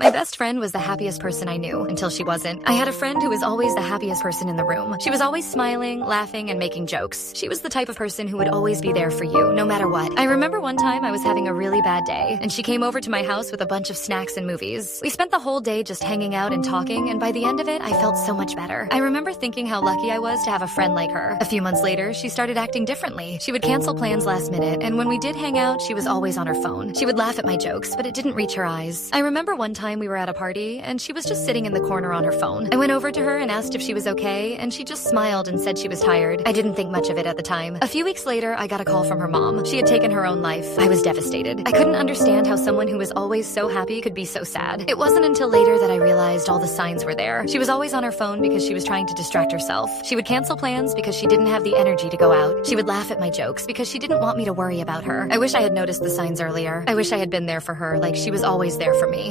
My best friend was the happiest person I knew until she wasn't. I had a friend who was always the happiest person in the room. She was always smiling, laughing, and making jokes. She was the type of person who would always be there for you, no matter what. I remember one time I was having a really bad day, and she came over to my house with a bunch of snacks and movies. We spent the whole day just hanging out and talking, and by the end of it, I felt so much better. I remember thinking how lucky I was to have a friend like her. A few months later, she started acting differently. She would cancel plans last minute, and when we did hang out, she was always on her phone. She would laugh at my jokes, but it didn't reach her eyes. I remember one time we were at a party, and she was just sitting in the corner on her phone. I went over to her and asked if she was okay, and she just smiled and said she was tired. I didn't think much of it at the time. A few weeks later, I got a call from her mom. She had taken her own life. I was devastated. I couldn't understand how someone who was always so happy could be so sad. It wasn't until later that I realized all the signs were there. She was always on her phone because she was trying to distract herself. She would cancel plans because she didn't have the energy to go out. She would laugh at my jokes because she didn't want me to worry about her. I wish I had noticed the signs earlier. I wish I had been there for her, like she was always there for me.